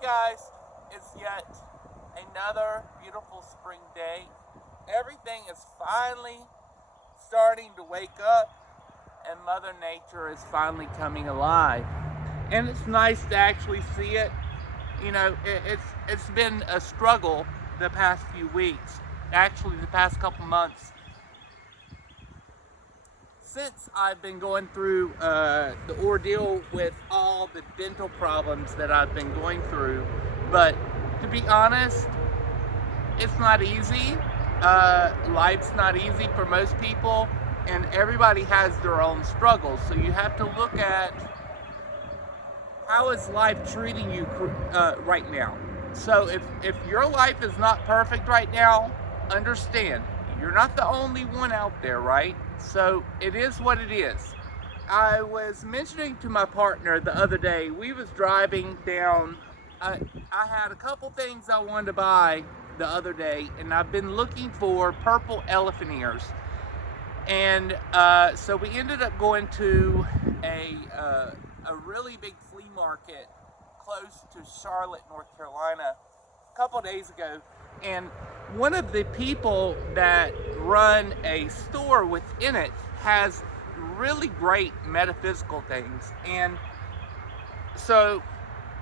Hey guys, it's yet another beautiful spring day. Everything is finally starting to wake up and Mother Nature is finally coming alive. And it's nice to actually see it. You know, it's been a struggle the past few weeks, actually the past couple months, since I've been going through the ordeal with all the dental problems that I've been going through. But to be honest, it's not easy. Life's not easy for most people, and everybody has their own struggles. So you have to look at how is life treating you right now. So if your life is not perfect right now, understand, you're not the only one out there, right? So it is what it is. I was mentioning to my partner the other day, we was driving down, I had a couple things I wanted to buy the other day, and I've been looking for purple elephant ears. And so we ended up going to a really big flea market close to Charlotte, North Carolina, a couple days ago. And one of the people that run a store within it has really great metaphysical things. And so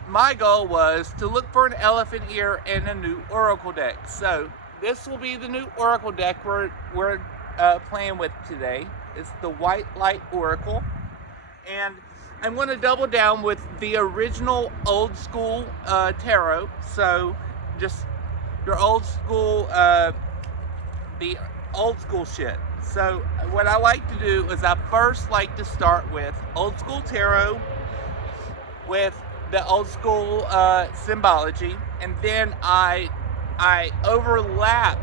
my goal was to look for an elephant ear and a new oracle deck. So this will be the new oracle deck we're playing with today. It's the White Light Oracle. And I'm going to double down with the original old school tarot. So just your old school, the old school shit. So what I like to do is I first like to start with old school tarot with the old school symbology, and then I overlap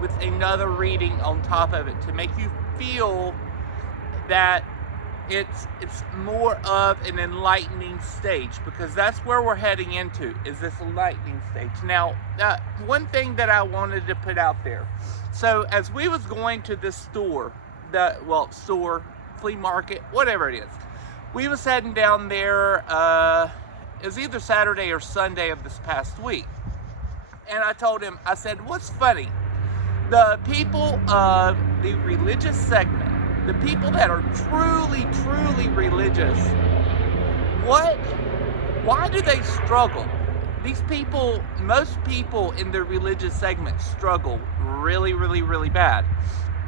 with another reading on top of it to make you feel that it's more of an enlightening stage, because that's where we're heading into, is this enlightening stage. Now, one thing that I wanted to put out there. So as we was going to this store, store, flea market, whatever it is, we was heading down there, it was either Saturday or Sunday of this past week. And I told him, I said, what's funny? The people of the religious segment, the people that are truly, truly religious, why do they struggle? These people, most people in the religious segment struggle really, really, really bad.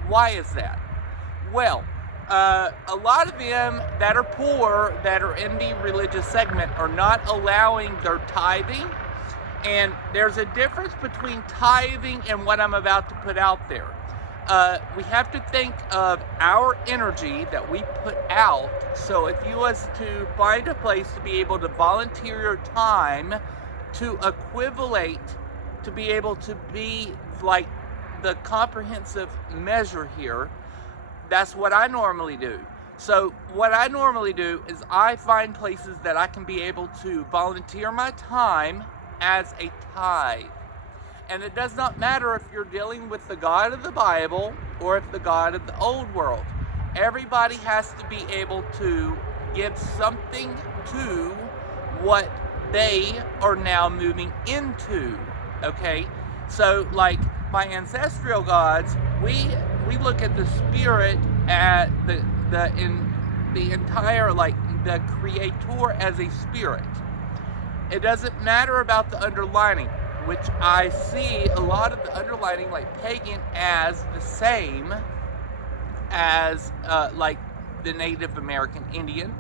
Why is that? Well, a lot of them that are poor, that are in the religious segment, are not allowing their tithing. And there's a difference between tithing and what I'm about to put out there. We have to think of our energy that we put out. So if you was to find a place to be able to volunteer your time to equivalate, to be able to be like the comprehensive measure here, that's what I normally do. So what I normally do is I find places that I can be able to volunteer my time as a tithe. And it does not matter if you're dealing with the God of the Bible or if the God of the old world. Everybody has to be able to give something to what they are now moving into, okay? So like my ancestral gods, we look at the spirit at the entire, like the creator as a spirit. It doesn't matter about the underlining, which I see a lot of the underlining, like pagan, as the same as like the Native American Indian.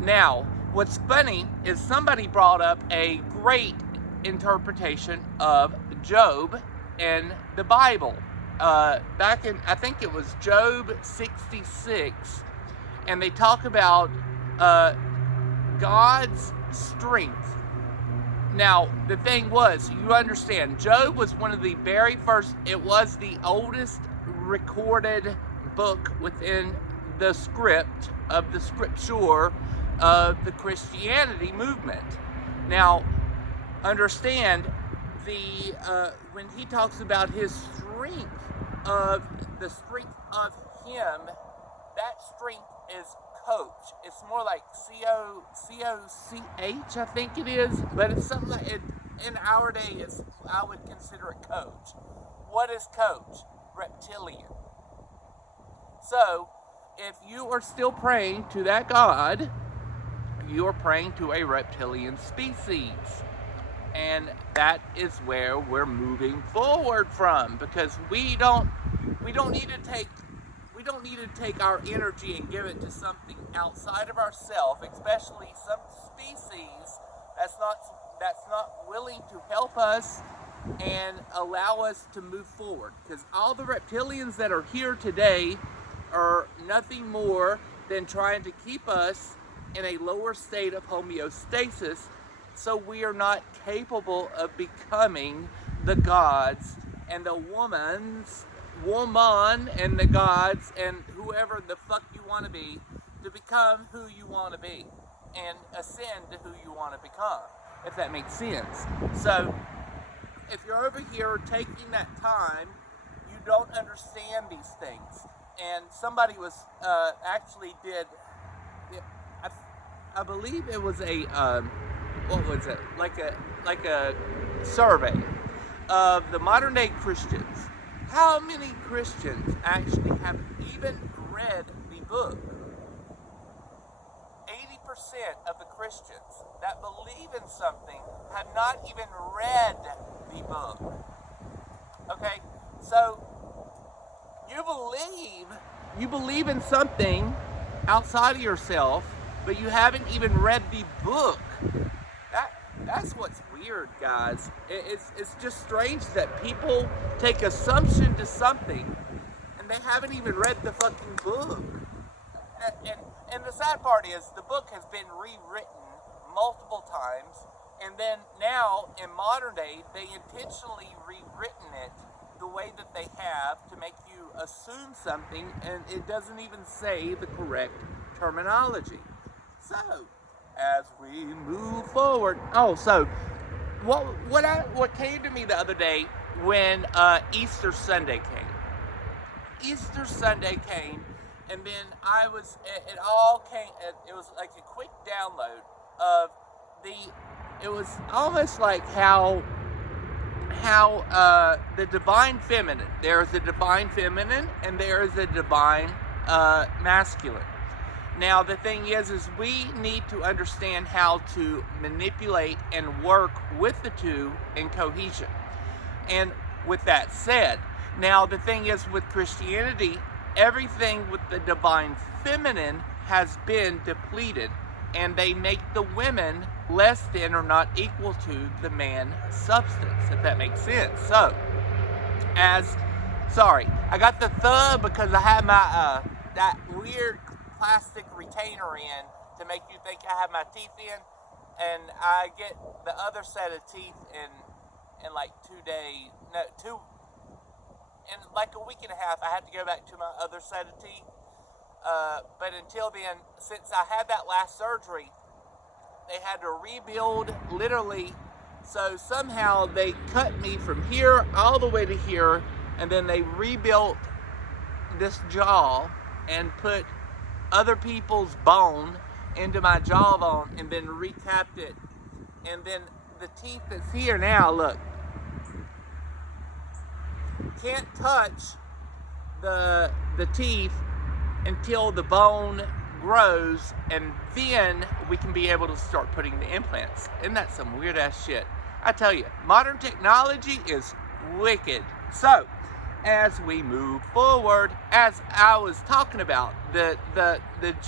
Now, what's funny is somebody brought up a great interpretation of Job in the Bible. Back in, I think it was Job 66, and they talk about God's strength. Now, the thing was, you understand, Job was one of the very first, it was the oldest recorded book within the script of the scripture of the Christianity movement. Now, understand, when he talks about his strength, of the strength of him, that strength is coach. It's more like C-O-C-H, I think it is, but it's something like it. In our day, I would consider it coach. What is coach? Reptilian. So, if you are still praying to that God, you are praying to a reptilian species. And that is where we're moving forward from, because we don't need to take our energy and give it to something outside of ourselves, especially some species that's not willing to help us and allow us to move forward. Because all the reptilians that are here today are nothing more than trying to keep us in a lower state of homeostasis, so we are not capable of becoming the gods and the woman and the gods and whoever the fuck you want to be, to become who you want to be and ascend to who you want to become, if that makes sense. So if you're over here taking that time, you don't understand these things. And somebody was actually did, I believe it was a what was it, like a survey of the modern day Christians. How many Christians actually have even read the book? 80% of the Christians that believe in something have not even read the book. Okay, so you believe in something outside of yourself, but you haven't even read the book. That's what's weird, guys. It's just strange that people take assumption to something and they haven't even read the fucking book. And the sad part is the book has been rewritten multiple times, and then now in modern day they intentionally rewritten it the way that they have to make you assume something, and it doesn't even say the correct terminology. So as we move forward, so what came to me the other day when Easter Sunday came. Easter Sunday came, and then it all came. It was like a quick download of it was almost like how the divine feminine. There is a divine feminine and there is a divine masculine. Now the thing is we need to understand how to manipulate and work with the two in cohesion. And with that said, now the thing is with Christianity, everything with the divine feminine has been depleted, and they make the women less than or not equal to the man substance, if that makes sense. So, I got the thug because I had my that weird plastic retainer in to make you think I have my teeth in, and I get the other set of teeth in like 2 days, in like a week and a half. I had to go back to my other set of teeth, but until then, since I had that last surgery, they had to rebuild literally. So somehow they cut me from here all the way to here, and then they rebuilt this jaw and put other people's bone into my jawbone and then recapped it. And then the teeth that's here now, look, can't touch the teeth until the bone grows, and then we can be able to start putting the implants. Isn't that some weird ass shit? I tell you, modern technology is wicked. So as we move forward, as I was talking about, the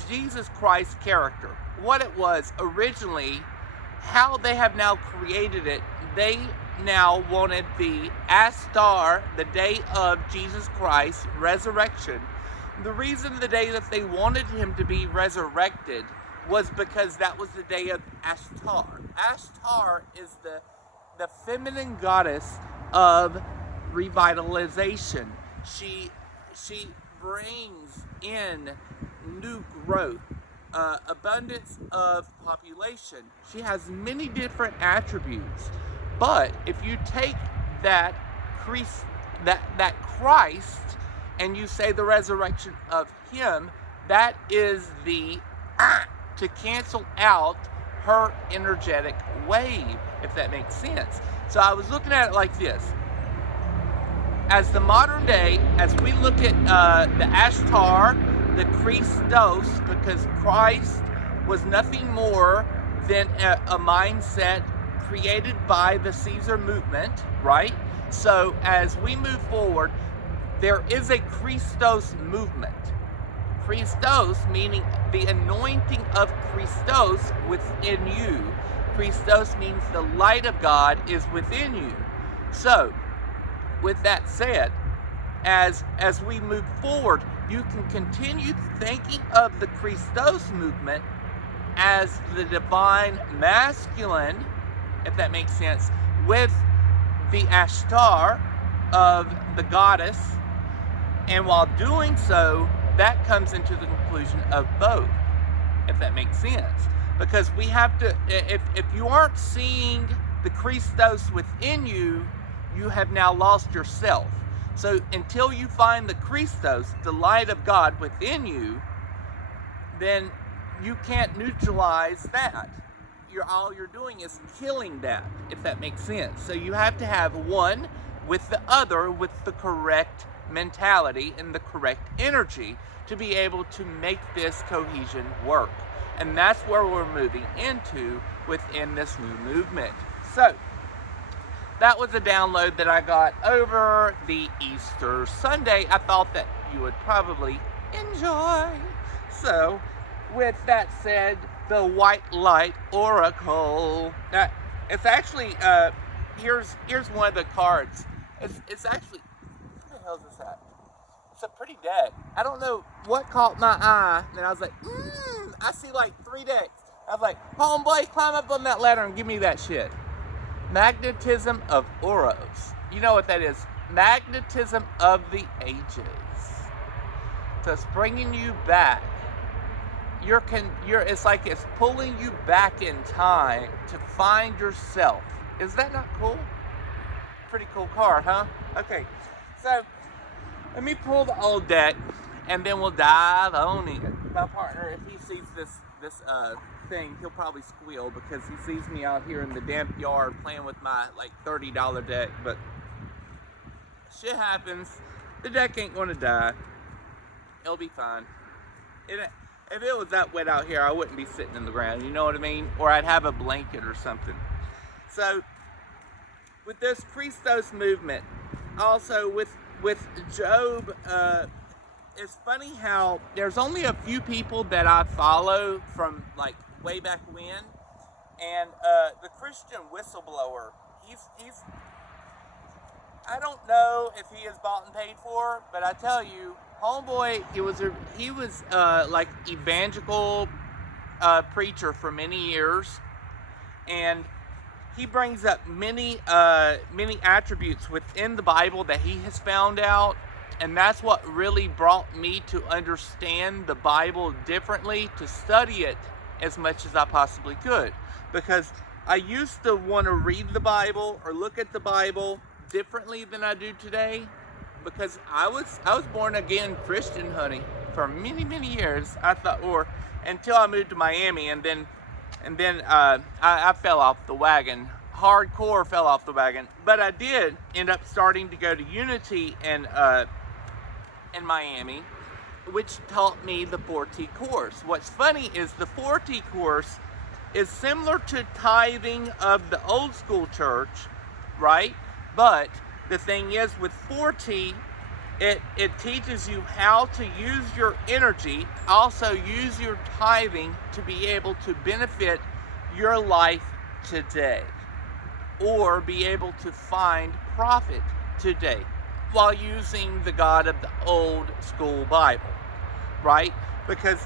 Jesus Christ character, what it was originally, how they have now created it. They now wanted the Astar, the day of Jesus Christ's resurrection. The reason the day that they wanted him to be resurrected was because that was the day of Astar. Astar is the feminine goddess of revitalization. She brings in new growth, abundance of population. She has many different attributes. But if you take that Christ and you say the resurrection of him, that is the to cancel out her energetic wave, if that makes sense. So I was looking at it like this. As the modern day, as we look at the Astar, the Christos, because Christ was nothing more than a mindset created by the Caesar movement, right? So as we move forward, there is a Christos movement. Christos meaning the anointing of Christos within you. Christos means the light of God is within you. So, with that said, as we move forward, you can continue thinking of the Christos movement as the divine masculine, if that makes sense, with the Astar of the goddess, and while doing so, that comes into the conclusion of both, if that makes sense. Because we have to, if you aren't seeing the Christos within you, you have now lost yourself. So until you find the Christos, the light of God within you, then you can't neutralize that. All you're doing is killing that, if that makes sense. So you have to have one with the other with the correct mentality and the correct energy to be able to make this cohesion work. And that's where we're moving into within this new movement. So that was a download that I got over the Easter Sunday. I thought that you would probably enjoy. So with that said, the White Light Oracle. Now, it's actually, here's one of the cards. It's actually, what the hell is this at? It's a pretty deck. I don't know what caught my eye, and I was like, I see like 3 decks. I was like, homeboy, climb up on that ladder and give me that shit. Magnetism of Oros. You know what that is? Magnetism of the ages. So it's bringing you back. It's like it's pulling you back in time to find yourself. Is that not cool? Pretty cool card, huh? Okay, so let me pull the old deck and then we'll dive on in. My partner, if he sees this thing, he'll probably squeal because he sees me out here in the damp yard playing with my like $30 deck, but shit happens. The deck ain't gonna die. It'll be fine. If it was that wet out here, I wouldn't be sitting in the ground, you know what I mean? Or I'd have a blanket or something. So, with this Christos movement, also with Job, it's funny how there's only a few people that I follow from like way back when, and the Christian whistleblower, he's I don't know if he is bought and paid for, but I tell you, homeboy, he was like evangelical preacher for many years, and he brings up many attributes within the Bible that he has found out, and that's what really brought me to understand the Bible differently, to study it as much as I possibly could, because I used to want to read the Bible or look at the Bible differently than I do today, because I was born again Christian, honey, for many years. I thought, or until I moved to Miami, and then I fell off the wagon, hardcore fell off the wagon. But I did end up starting to go to Unity in Miami, which taught me the 4T course. What's funny is the 4T course is similar to tithing of the old school church, right? But the thing is, with 4T, it teaches you how to use your energy, also use your tithing to be able to benefit your life today, or be able to find profit today while using the God of the old school Bible, right? Because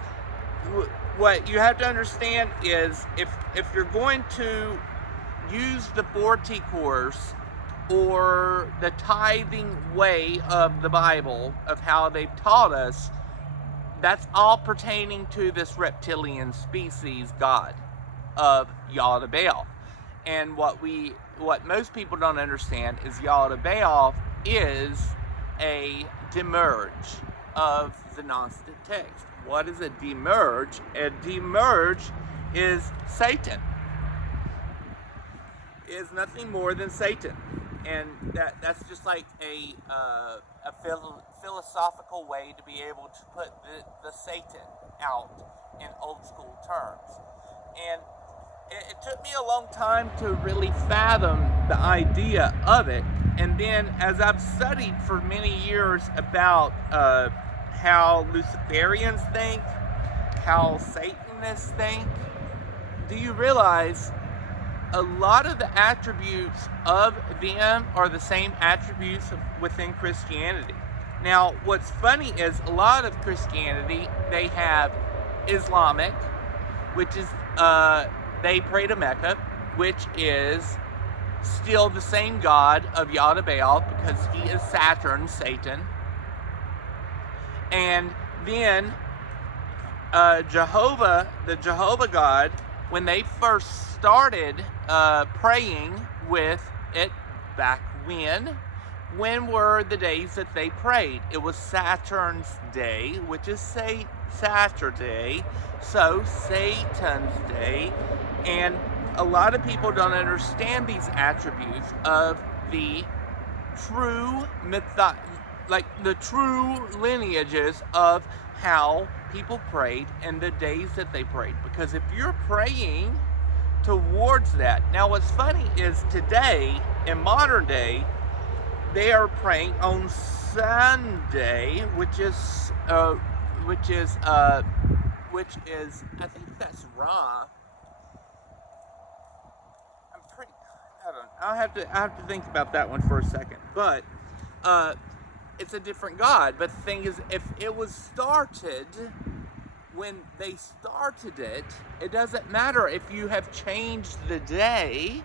what you have to understand is, if you're going to use the 4T course or the tithing way of the Bible, of how they've taught us, that's all pertaining to this reptilian species god of Yaldabaoth. And what most people don't understand is Yaldabaoth is a demerge of the Gnostic text. what is a demerge? A demerge is Satan. Is nothing more than Satan, and that's just like a philosophical way to be able to put the Satan out in old school terms. And it took me a long time to really fathom the idea of it. And then as I've studied for many years about how Luciferians think, how Satanists think, do you realize a lot of the attributes of them are the same attributes within Christianity? Now, what's funny is a lot of Christianity, they have Islamic, which is, they pray to Mecca, which is still the same god of Yada Baal, because he is Saturn, Satan. And then the Jehovah God, when they first started praying with it back when were the days that they prayed? It was Saturn's day, which is Saturday, so Satan's day. And a lot of people don't understand these attributes of the true the true lineages of how people prayed and the days that they prayed. Because if you're praying towards that, now what's funny is today, in modern day, they are praying on Sunday, which is I think that's Ra. I have to think about that one for a second. But it's a different god. But the thing is, if it was started when they started it, it doesn't matter if you have changed the day,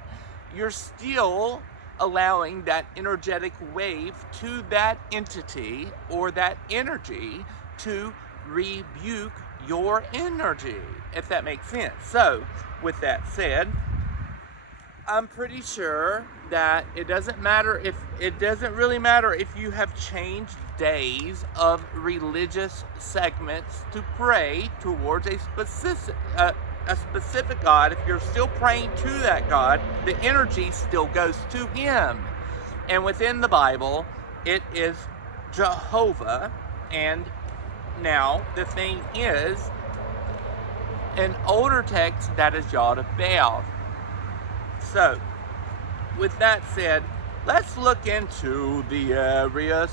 you're still allowing that energetic wave to that entity or that energy to rebuke your energy, if that makes sense. So, with that said, I'm pretty sure that it doesn't really matter if you have changed days of religious segments to pray towards a specific God. If you're still praying to that God, the energy still goes to him. And within the Bible, it is Jehovah. And now the thing is, an older text, that is Yada Baal. So, with that said, let's look into the area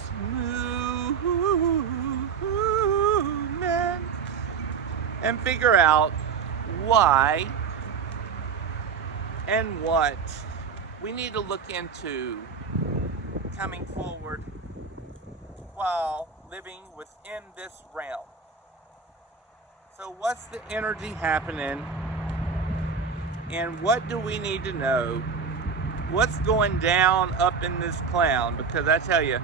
movement and figure out why and what we need to look into coming forward while living within this realm. So what's the energy happening, and what do we need to know? What's going down up in this cloud? Because I tell you,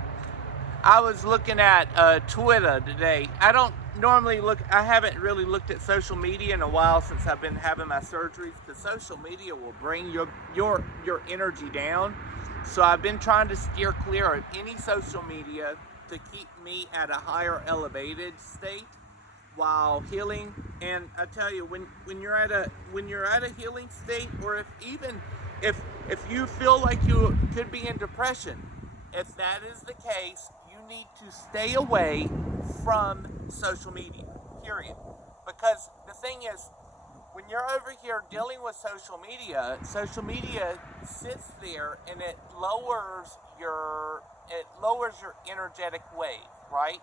I was looking at Twitter today. I don't normally look, I haven't really looked at social media in a while since I've been having my surgeries, because social media will bring your energy down. So I've been trying to steer clear of any social media to keep me at a higher elevated state while healing. And I tell you, when you're at a healing state, or if you feel like you could be in depression, if that is the case, you need to stay away from social media, period. Because the thing is, when you're over here dealing with social media sits there and it lowers your energetic wave, right?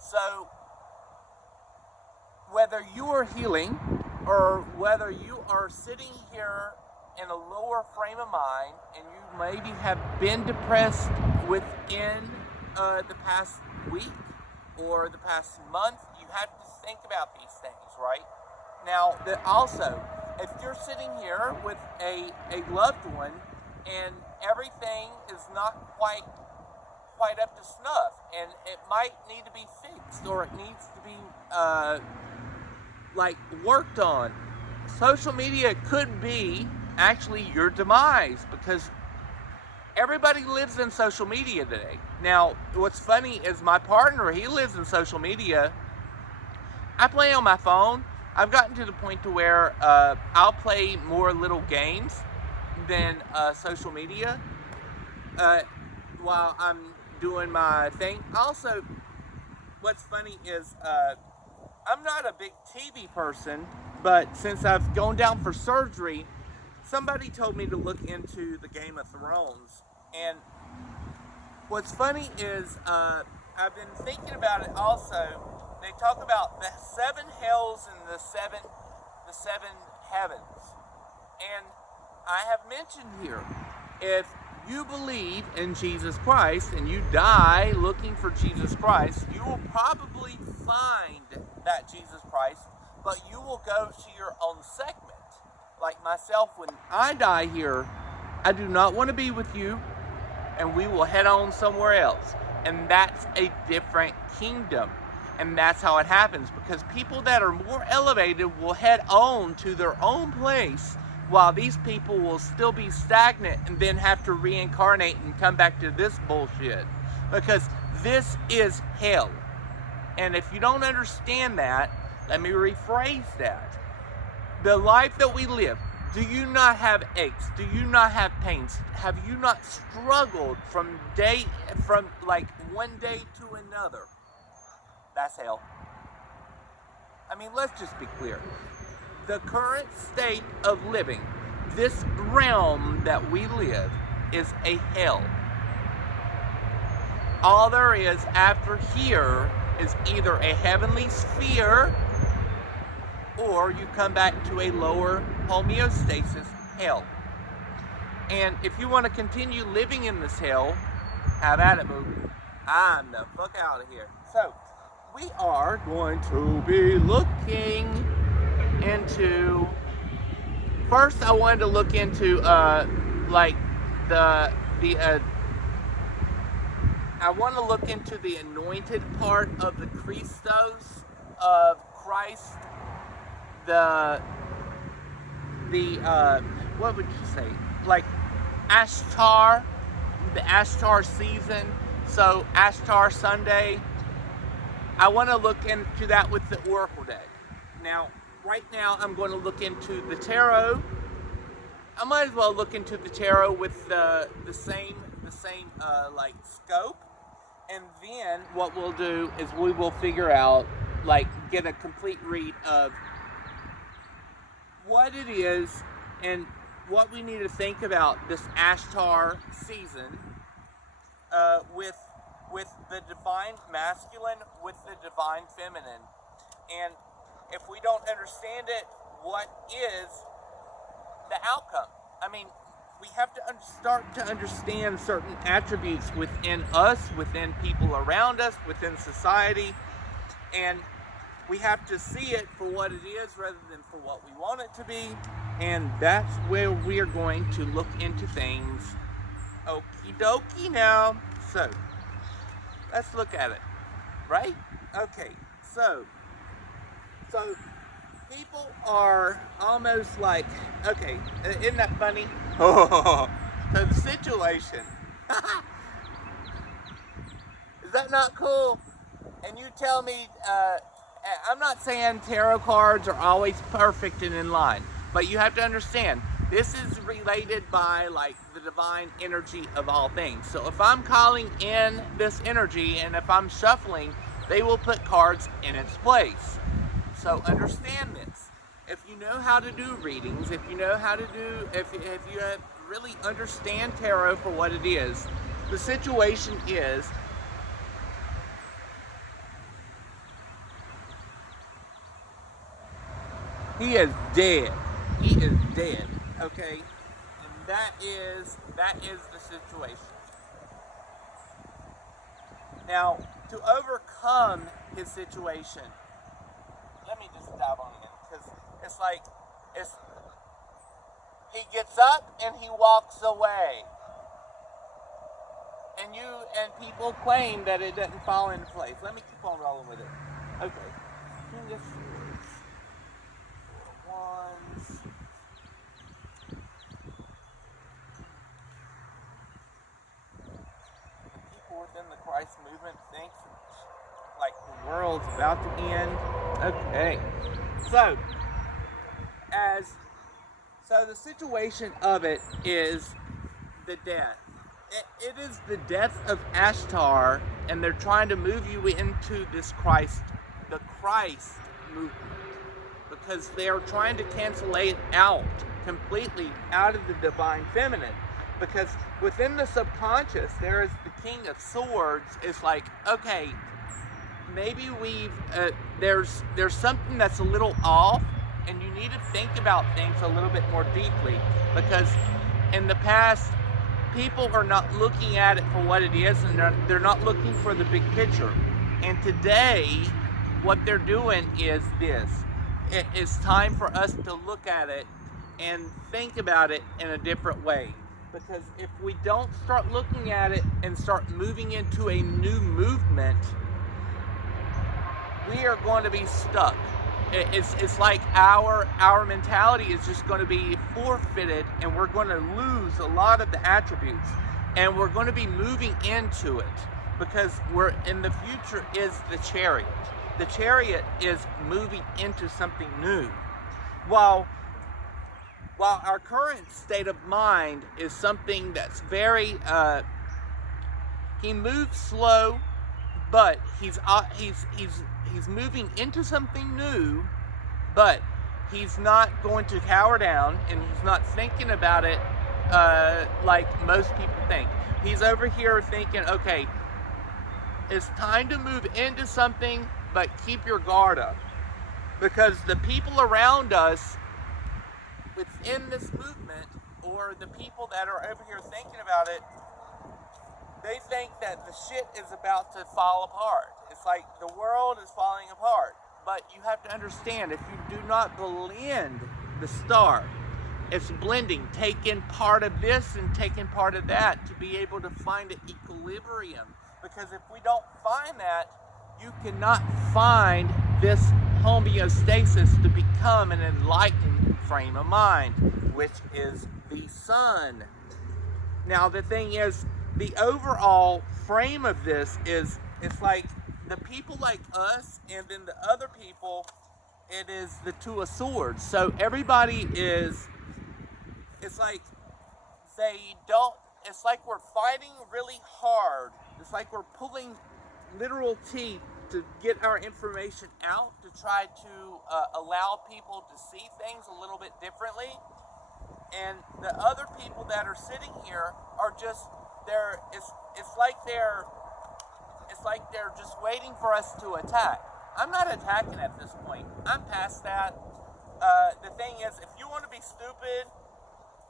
So whether you are healing or whether you are sitting here in a lower frame of mind and you maybe have been depressed within the past week or the past month, you have to think about these things, right? Now, also, if you're sitting here with a loved one and everything is not quite up to snuff, and it might need to be fixed, or it needs to be worked on, social media could be actually your demise, because everybody lives in social media today. Now, what's funny is my partner, he lives in social media. I play on my phone. I've gotten to the point to where I'll play more little games than social media uh, while I'm doing my thing. Also, what's funny is I'm not a big TV person, but since I've gone down for surgery, somebody told me to look into the Game of Thrones. And what's funny is I've been thinking about it also. They talk about the seven hells and the seven heavens. And I have mentioned here, if you believe in Jesus Christ and you die looking for Jesus Christ, you will probably find that Jesus Christ, but you will go to your own segment. Like myself, when I die here, I do not want to be with you, and we will head on somewhere else. And that's a different kingdom. And that's how it happens, because people that are more elevated will head on to their own place, while these people will still be stagnant and then have to reincarnate and come back to this bullshit. Because this is hell. And if you don't understand that, let me rephrase that. The life that we live, do you not have aches? Do you not have pains? Have you not struggled from like one day to another? That's hell. I mean, let's just be clear. The current state of living, this realm that we live, is a hell. All there is after here is either a heavenly sphere, or you come back to a lower homeostasis hell. And if you want to continue living in this hell, have at it, boo. I'm the fuck out of here. So, we are going to be looking into, first I wanted to look into like I want to look into the anointed part of the Christos of Christ, the what would you say, like Astar, the Astar season, so Astar Sunday. I want to look into that with the Oracle deck. Now, right now, I'm going to look into the tarot. I might as well look into the tarot with the same like scope. And then what we'll do is we will figure out, like, get a complete read of what it is and what we need to think about this Ashtar season with the divine masculine, with the divine feminine. And if we don't understand it, what is the outcome? I mean, we have to start to understand certain attributes within us, within people around us, within society, and we have to see it for what it is rather than for what we want it to be. And that's where we are going to look into things. Okie dokie now. So, let's look at it, right? Okay, so people are almost like, okay, isn't that funny? So the situation, is that not cool? And you tell me, I'm not saying tarot cards are always perfect and in line, but you have to understand, this is related by like the divine energy of all things. So if I'm calling in this energy and if I'm shuffling, they will put cards in its place. So understand this. If you know how to do readings, if you know how to do, if you really understand tarot for what it is, the situation is, he is dead. He is dead. Okay? And that is the situation. Now, to overcome his situation, let me just dive on in, because it's like, he gets up and he walks away. And people claim that it doesn't fall into place. Let me keep on rolling with it. Okay. King of Swords. Wands. People within the Christ movement think like the world's about to end. Okay. So, as so the situation of it is the death. It is the death of Astar, and they're trying to move you into this the Christ movement, because they are trying to cancel it out completely out of the divine feminine. Because within the subconscious, there is the King of Swords. It's like, okay, maybe there's something that's a little off, and you need to think about things a little bit more deeply, because in the past, people are not looking at it for what it is, and they're not looking for the big picture. And today, what they're doing is this. It is time for us to look at it and think about it in a different way. Because if we don't start looking at it and start moving into a new movement, we are going to be stuck. It's like our mentality is just going to be forfeited, and we're going to lose a lot of the attributes, and we're going to be moving into it, because we're in the future is the chariot. The chariot is moving into something new, while our current state of mind is something that's very he moves slow, but he's moving into something new, but he's not going to cower down, and he's not thinking about it like most people think. He's over here thinking, okay, it's time to move into something, but keep your guard up, because the people around us within this movement, or the people that are over here thinking about it, they think that the shit is about to fall apart. It's like the world is falling apart. But you have to understand, if you do not blend the star, it's blending, taking part of this and taking part of that to be able to find an equilibrium. Because if we don't find that, you cannot find this homeostasis to become an enlightened frame of mind, which is the sun. Now the thing is, the overall frame of this is, it's like the people like us, and then the other people, it is the Two of Swords. So everybody is, it's like it's like we're fighting really hard. It's like we're pulling literal teeth to get our information out, to try to allow people to see things a little bit differently. And the other people that are sitting here are just, it's like they're just waiting for us to attack. I'm not attacking at this point. I'm past that. The thing is, if you want to be stupid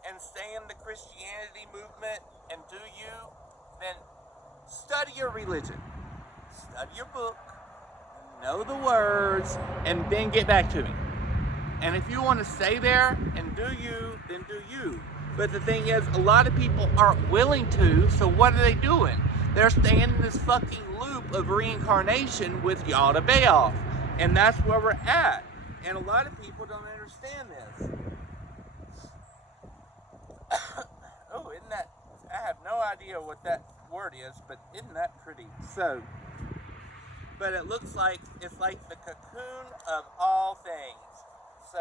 and stay in the Christianity movement and do you, then study your religion. Study your book, know the words, and then get back to me. And if you want to stay there and do you, then do you. But the thing is, a lot of people aren't willing to, so what are they doing? They're staying in this fucking loop of reincarnation with Yada Bayoff. And that's where we're at. And a lot of people don't understand this. Oh, isn't that, I have no idea what that word is, but isn't that pretty? So, but it looks like, it's like the cocoon of all things. So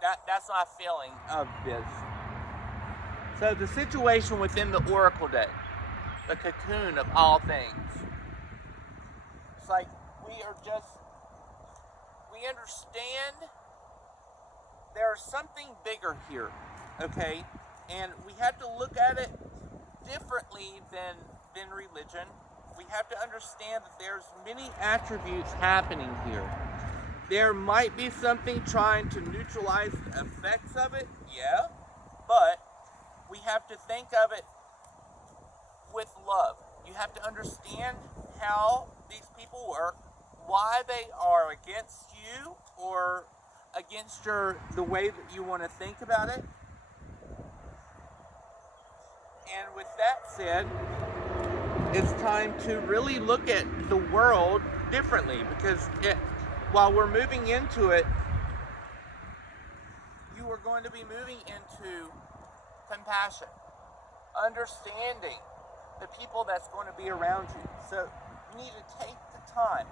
that's my feeling of this. So the situation within the Oracle deck, the cocoon of all things. It's like we understand there's something bigger here, okay? And we have to look at it differently than religion. We have to understand that there's many attributes happening here. There might be something trying to neutralize the effects of it, yeah, but we have to think of it with love. You have to understand how these people work, why they are against you or against the way that you want to think about it. And with that said, it's time to really look at the world differently, because while we're moving into it, you are going to be moving into compassion, understanding the people that's going to be around you. So you need to take the time.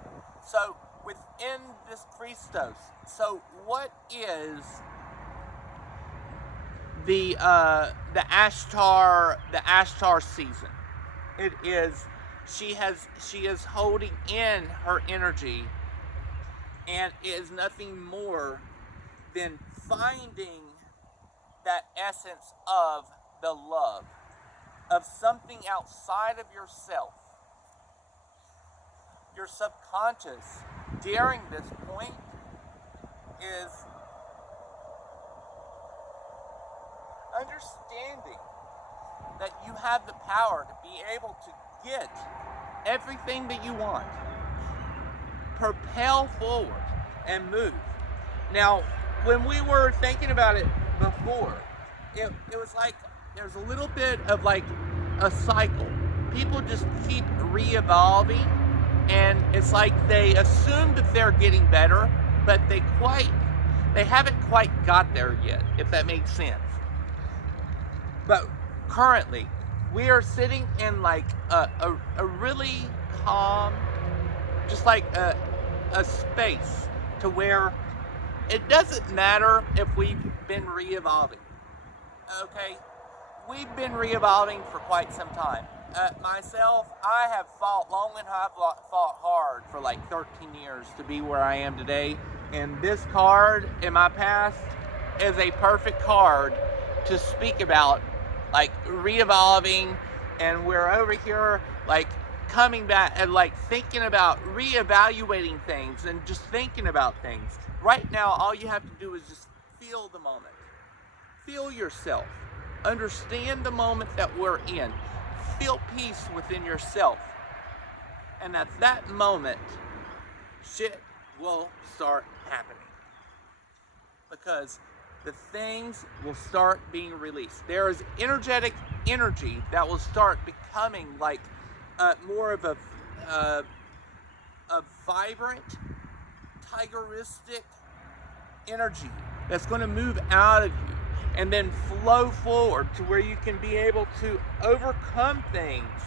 So within this Christos. So what is the Astar season? It is she is holding in her energy, and it is nothing more than finding that essence of the love of something outside of yourself. Your subconscious during this point is understanding that you have the power to be able to get everything that you want, propel forward, and move. Now, when we were thinking about it before, it was like there's a little bit of like a cycle. People just keep re-evolving, and it's like they assume that they're getting better, but they haven't quite got there yet, if that makes sense. But currently, we are sitting in like a really calm, just like a space to where it doesn't matter if we've been re-evolving. Okay, we've been re-evolving for quite some time. Myself, I have fought long and I've fought hard for like 13 years to be where I am today. And this card in my past is a perfect card to speak about, like re-evolving, and we're over here like coming back and like thinking about re-evaluating things and just thinking about things. Right now, all you have to do is just feel the moment. Feel yourself. Understand the moment that we're in. Feel peace within yourself. And at that moment, shit will start happening. Because the things will start being released. There is energetic energy that will start becoming like more of a vibrant, tigeristic energy that's going to move out of you and then flow forward to where you can be able to overcome things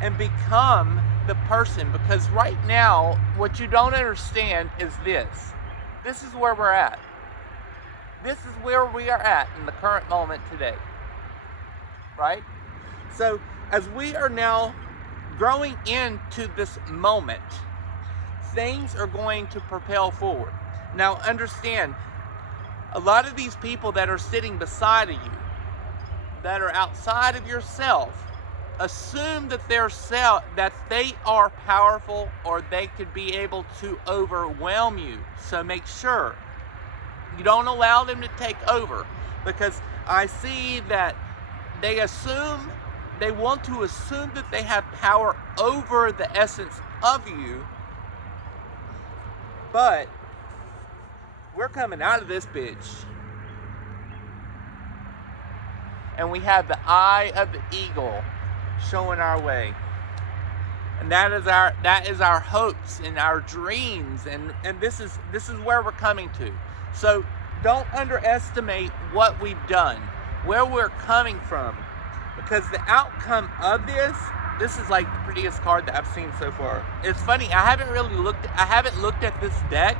and become the person. Because right now, what you don't understand is this. This is where we're at. This is where we are at in the current moment today. Right? So, as we are now growing into this moment, things are going to propel forward. Now, understand, a lot of these people that are sitting beside of you, that are outside of yourself, assume that that they are powerful, or they could be able to overwhelm you. So make sure you don't allow them to take over, because I see that they want to assume that they have power over the essence of you. But we're coming out of this bitch, and we have the eye of the eagle showing our way, and that is our hopes and our dreams, and this is where we're coming to. So don't underestimate what we've done, where we're coming from, because the outcome of this is like the prettiest card that I've seen so far. It's funny, I haven't looked at this deck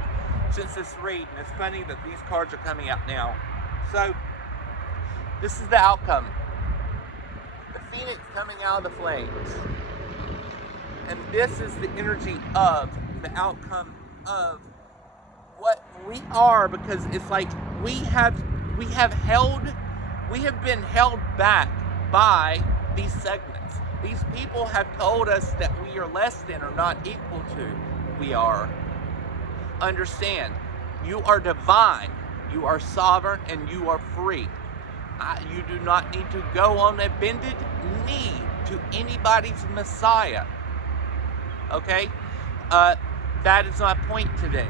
since this read, and it's funny that these cards are coming out now. So this is the outcome. The phoenix coming out of the flames. And this is the energy of the outcome of what we are, because it's like we have been held back by these segments. These people have told us that we are less than or not equal to. We are. Understand, you are divine, you are sovereign, and you are free. You do not need to go on a bended knee to anybody's Messiah. Okay? That is my point today.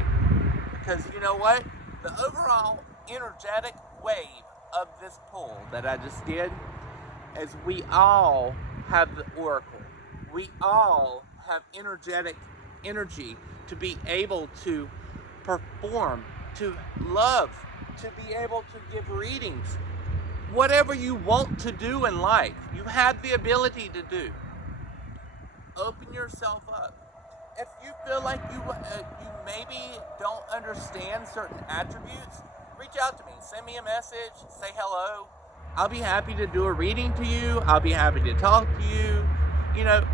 Because you know what? The overall energetic wave of this pull that I just did is we all have the oracle. We all have energetic energy to be able to perform, to love, to be able to give readings. Whatever you want to do in life, you have the ability to do. Open yourself up. if you feel like you maybe don't understand certain attributes, reach out to me. Send me a message. Say hello. I'll be happy to do a reading to you. I'll be happy to talk to you. You know,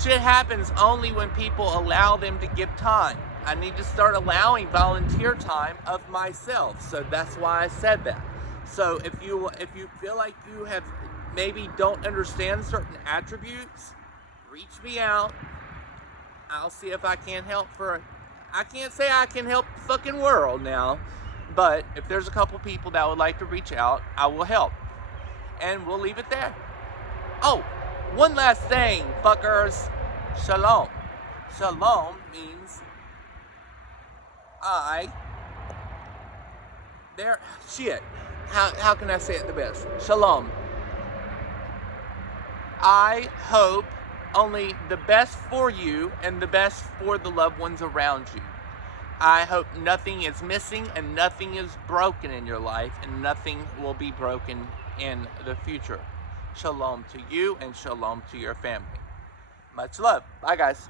shit happens only when people allow them to give time. I need to start allowing volunteer time of myself. So that's why I said that. So if you feel like you have maybe don't understand certain attributes, reach me out. I'll see if I can help I can't say I can help the fucking world now, but if there's a couple people that would like to reach out, I will help. And we'll leave it there. Oh, one last thing, fuckers. Shalom. Shalom means how can I say it the best? Shalom. I hope only the best for you and the best for the loved ones around you. I hope nothing is missing and nothing is broken in your life and nothing will be broken in the future. Shalom to you and shalom to your family. Much love. Bye, guys.